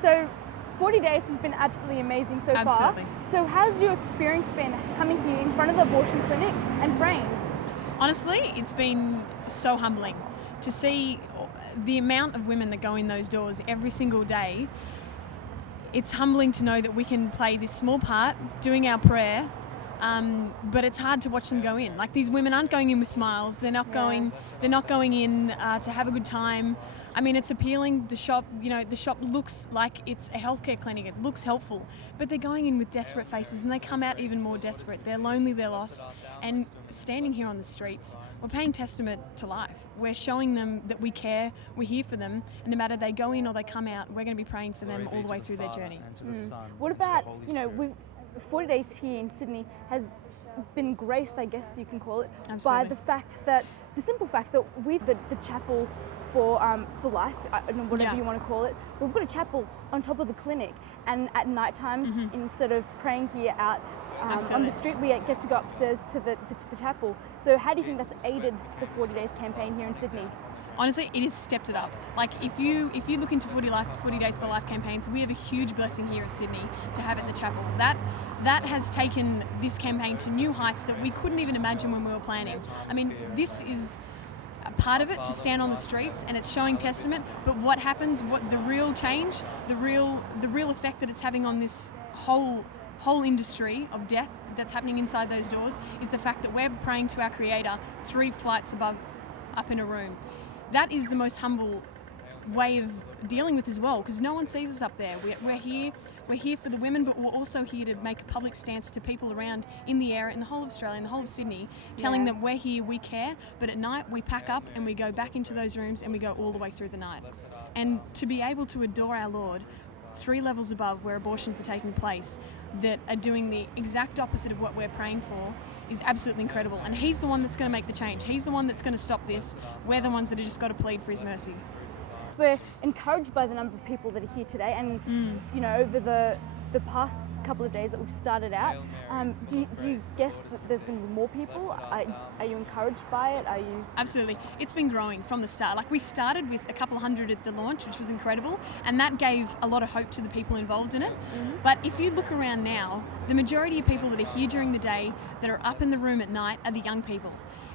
So 40 days has been absolutely amazing so far. So how's your experience been coming here in front of the abortion clinic and praying? Honestly, it's been so humbling to see the amount of women that go in those doors every single day. It's humbling to know that we can play this small part doing our prayer, but it's hard to watch them go in. Like, these women aren't going in with smiles. They're not going in to have a good time. I mean, it's appealing. The shop looks like it's a healthcare clinic. It looks helpful, but they're going in with desperate faces, and they come out even more desperate. They're lonely, they're lost, and standing here on the streets, we're paying testament to life. We're showing them that we care, we're here for them, and no matter they go in or they come out, we're going to be praying for them all the way through their journey. What about, 40 days here in Sydney has been graced, I guess you can call it, by the simple fact that we've got the chapel for life, whatever you want to call it. We've got a chapel on top of the clinic, and at night times, instead of praying here out on the street, we get to go upstairs to the chapel. So how do you think that's aided the 40 Days campaign here in Sydney? Honestly, it has stepped it up. Like, if you look into 40 Days for Life campaigns, we have a huge blessing here at Sydney to have at the chapel. That has taken this campaign to new heights that we couldn't even imagine when we were planning. I mean, this is a part of it, to stand on the streets, and it's showing testament. But what happens? What the real change, the real effect that it's having on this whole industry of death that's happening inside those doors is the fact that we're praying to our Creator 3 flights above, up in a room. That is the most humble way of dealing with as well, because no one sees us up there. We're here for the women, but we're also here to make a public stance to people around in the area, in the whole of Australia, in the whole of Sydney, telling them we're here, we care, but at night we pack up and we go back into those rooms and we go all the way through the night. And to be able to adore our Lord 3 levels above, where abortions are taking place, that are doing the exact opposite of what we're praying for, is absolutely incredible. And He's the one that's going to make the change. He's the one that's going to stop this. We're the ones that are just got to plead for His mercy. We're encouraged by the number of people that are here today, and over the past couple of days that we've started out, do you guess that there's going to be more people? Are you encouraged by it? Absolutely. It's been growing from the start. Like, we started with a couple of hundred at the launch, which was incredible, and that gave a lot of hope to the people involved in it. But if you look around now, the majority of people that are here during the day, that are up in the room at night, are the young people.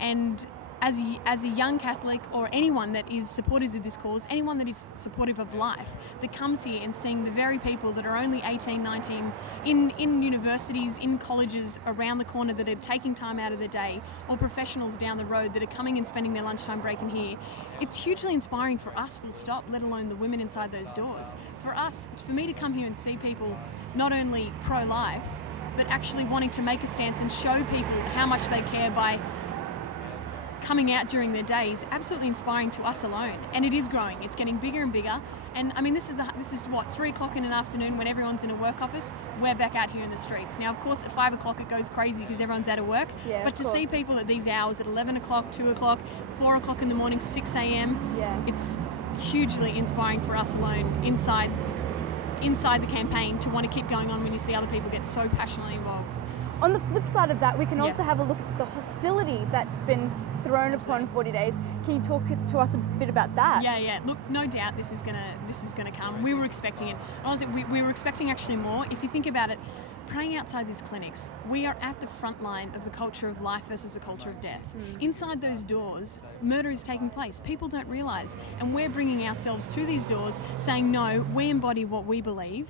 And as a young Catholic, or anyone that is supporters of this cause, anyone that is supportive of life, that comes here and seeing the very people that are only 18, 19, in universities, in colleges around the corner, that are taking time out of their day, or professionals down the road that are coming and spending their lunchtime break in here, it's hugely inspiring for us, full stop, let alone the women inside those doors. For me to come here and see people not only pro-life, but actually wanting to make a stance and show people how much they care by coming out during their days, absolutely inspiring to us alone. And it is growing. It's getting bigger and bigger. And I mean, this is what, 3 o'clock in an afternoon, when everyone's in a work office, we're back out here in the streets. Now, of course, at 5 o'clock it goes crazy because everyone's out of work. But to see people at these hours, at 11 o'clock, 2 o'clock, 4 o'clock in the morning, 6 a.m, it's hugely inspiring for us alone inside the campaign to want to keep going on when you see other people get so passionately involved. On the flip side of that, we can also have a look at the hostility that's been thrown upon 40 Days. Can you talk to us a bit about that? Yeah. Look, no doubt this is gonna come. We were expecting it. Honestly, we were expecting actually more. If you think about it, praying outside these clinics, we are at the front line of the culture of life versus the culture of death. Inside those doors, murder is taking place. People don't realise, and we're bringing ourselves to these doors, saying no, we embody what we believe,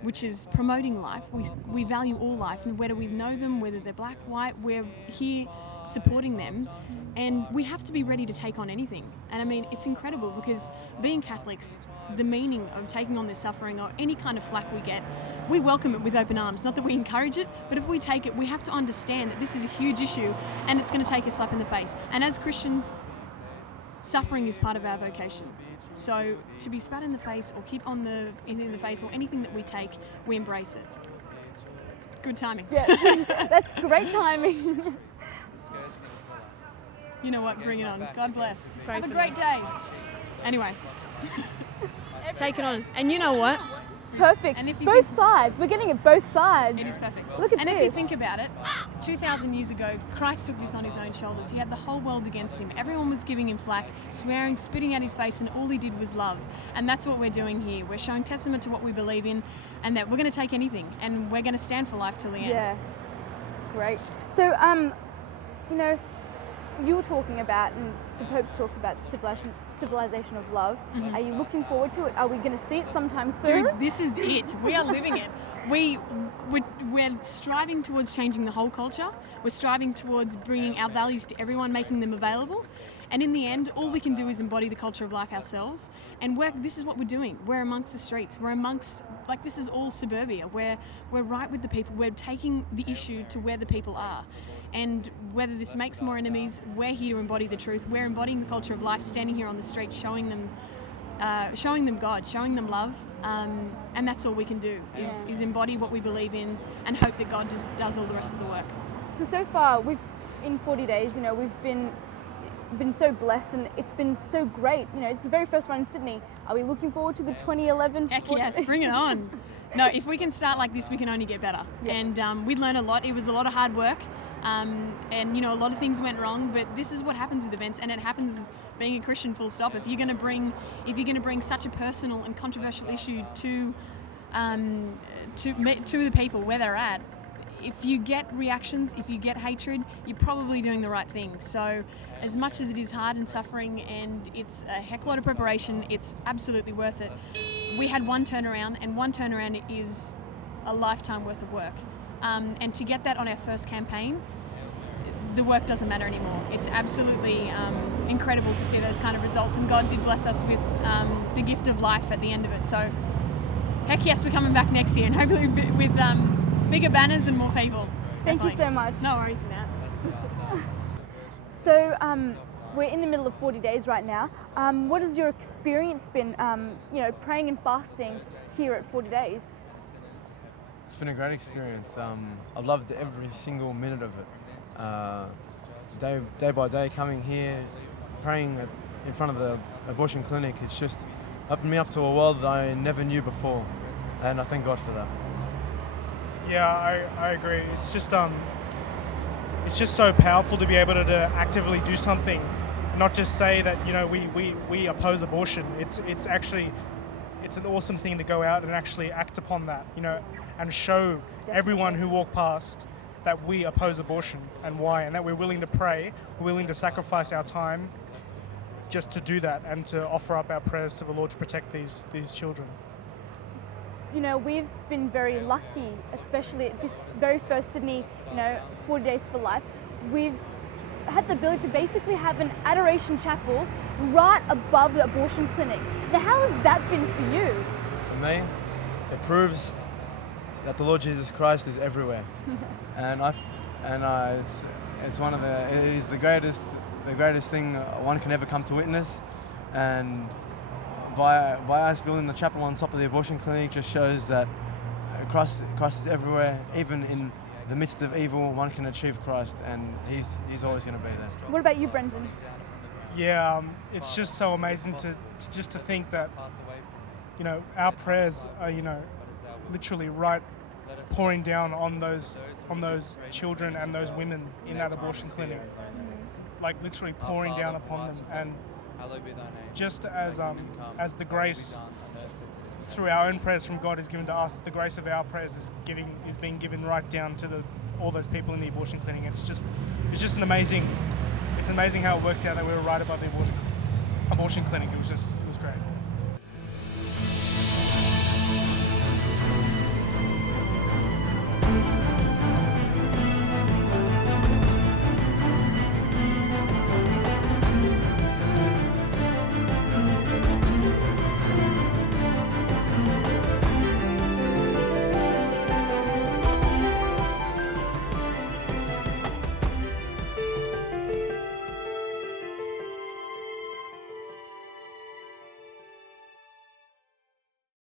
which is promoting life. We value all life, and whether we know them, whether they're black, white, we're here supporting them, and we have to be ready to take on anything. And I mean, it's incredible, because being Catholics, the meaning of taking on this suffering or any kind of flack we get, we welcome it with open arms. Not that we encourage it, but if we take it, we have to understand that this is a huge issue and it's going to take a slap in the face. And as Christians, suffering is part of our vocation. So to be spat in the face or hit in the face or anything that we take, we embrace it. Good timing. Yeah, that's great timing. You know what? Bring it on. God bless. Have a great day. Anyway, take it on. And you know what? Perfect. And both sides. We're getting it both sides. It is perfect. Look at this. And if you think about it, 2,000 years ago, Christ took this on his own shoulders. He had the whole world against him. Everyone was giving him flack, swearing, spitting at his face, and all he did was love. And that's what we're doing here. We're showing testament to what we believe in, and that we're going to take anything, and we're going to stand for life till the end. Yeah, that's great. So, you know, you were talking about, and the Pope's talked about the civilization of love. Mm-hmm. Are you looking forward to it? Are we going to see it sometime soon? Dude, this is it. We are living it. We're striving towards changing the whole culture. We're striving towards bringing our values to everyone, making them available. And in the end, all we can do is embody the culture of life ourselves. And this is what we're doing. We're amongst the streets. We're amongst, like, this is all suburbia. We're right with the people. We're taking the issue to where the people are. And whether this makes more enemies, we're here to embody the truth. We're embodying the culture of life, standing here on the streets, showing them God, showing them love. And that's all we can do, is embody what we believe in and hope that God just does all the rest of the work. So far, in 40 days, you know, we've been so blessed, and it's been so great. You know, it's the very first one in Sydney. Are we looking forward to the 2011? Heck yes, bring it on. No, if we can start like this, we can only get better. Yeah. And we learned a lot. It was a lot of hard work, and you know, a lot of things went wrong. But this is what happens with events, and it happens being a Christian. Full stop. If you're going to bring such a personal and controversial issue to the people where they're at, if you get reactions, if you get hatred, you're probably doing the right thing. So as much as it is hard and suffering, and it's a heck lot of preparation, it's absolutely worth it. We had one turnaround, and one turnaround is a lifetime worth of work. And to get that on our first campaign, the work doesn't matter anymore. It's absolutely incredible to see those kind of results, and God did bless us with the gift of life at the end of it. So heck yes, we're coming back next year, and hopefully with bigger banners and more people. Thank you so much. No worries, Matt. So we're in the middle of 40 days right now. What has your experience been, you know, praying and fasting here at 40 days? It's been a great experience. I've loved every single minute of it. Day by day, coming here, praying in front of the abortion clinic, it's just opened me up to a world that I never knew before, and I thank God for that. Yeah, I agree. It's just so powerful to be able to actively do something, not just say that, you know, we oppose abortion. It's an awesome thing to go out and actually act upon that, you know, and show everyone who walk past that we oppose abortion and why, and that we're willing to pray, we're willing to sacrifice our time just to do that, and to offer up our prayers to the Lord to protect these children. You know, we've been very lucky, especially at this very first Sydney, you know, 40 Days for Life. We've had the ability to basically have an adoration chapel right above the abortion clinic. Now, how has that been for you? For me, it proves that the Lord Jesus Christ is everywhere, and it is the greatest thing one can ever come to witness, and by us building the chapel on top of the abortion clinic just shows that Christ is everywhere. Even in the midst of evil, one can achieve Christ, and He's always going to be there. What about you, Brendan? Yeah, it's just so amazing to think that, you know, our prayers are, you know, literally right pouring down on those children and those women in that abortion clinic, like literally pouring down upon them. And just as the grace through our own prayers from God is given to us, the grace of our prayers is being given right down to all those people in the abortion clinic. It's just amazing how it worked out that we were right above the abortion clinic. It was great.